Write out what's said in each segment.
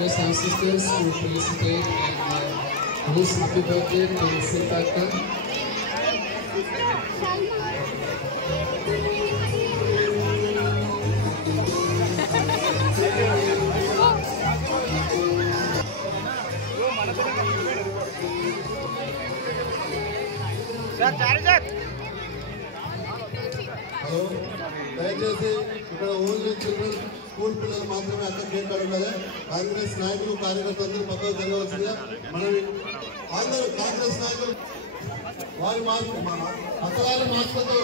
Request our sisters to felicitate and wish happy birthday to Silpaka. Hello, దయచేసి ఇక్కడ only children school పిల్లలు మాత్రమే అక్కడ గేట్ అడుగుతారు. కాంగ్రెస్ నాయకులు కార్యకర్తలు పక్కకు జరగవలసిందిగా మనం అందరూ కాంగ్రెస్ నాయకులు వారి పక్కవారి మార్పులతో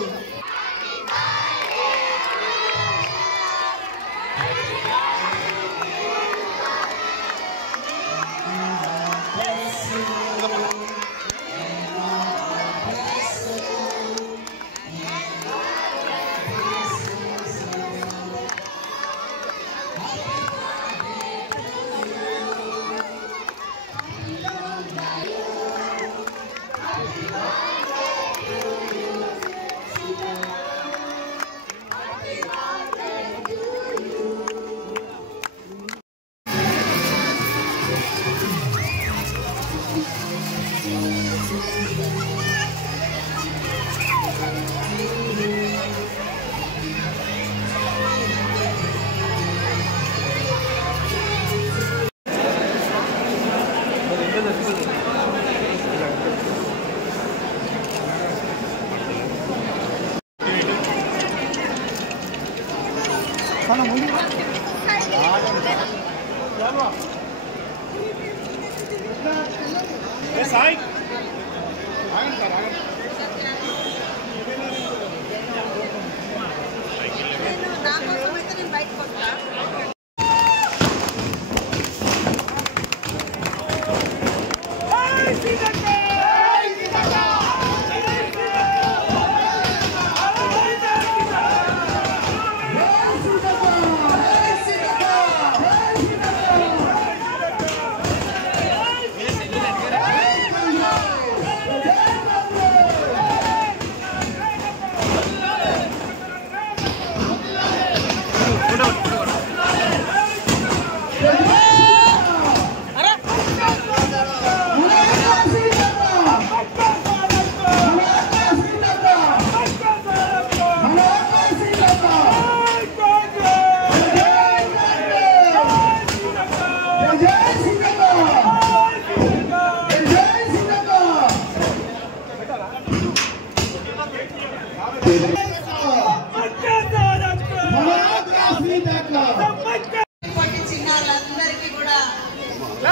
చిన్నారులందరికీ కూడా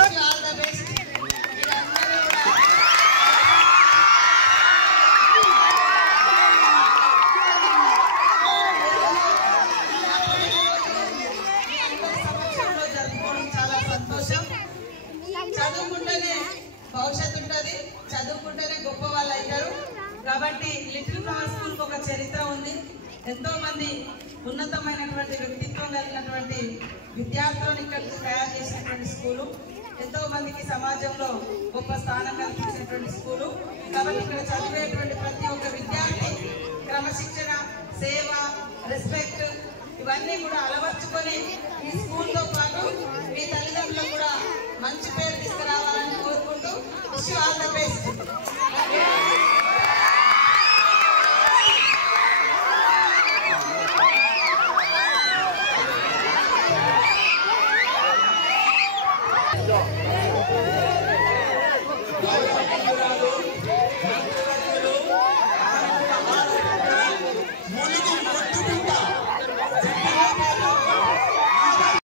ఆల్ ద బెస్ట్. జరుపుకోవడం చాలా సంతోషం. చదువుకుంటేనే భవిష్యత్తు ఉంటుంది, చదువుకుంటేనే గొప్ప వాళ్ళు అవుతారు. కాబట్టి లిటిల్ ఫ్లవర్ స్కూల్ ఒక చరిత్ర ఉంది. ఎంతో మంది ఉన్నతమైనటువంటి వ్యక్తిత్వం కలిగినటువంటి విద్యార్థులను ఇక్కడికి తయారు చేసినటువంటి స్కూలు. ఎంతో మందికి సమాజంలో గొప్ప స్థానం కల్పించినటువంటి స్కూలు. కాబట్టి ఇక్కడ చదివేటువంటి ప్రతి ఒక్క విద్యార్థి క్రమశిక్షణ, సేవ, రెస్పెక్ట్ ఇవన్నీ కూడా అలవర్చుకొని ఈ స్కూల్తో పాటు మీ తల్లిదండ్రులకు కూడా మంచి పేరు తీసుకురావాలని కోరుకుంటూ wish you all the best.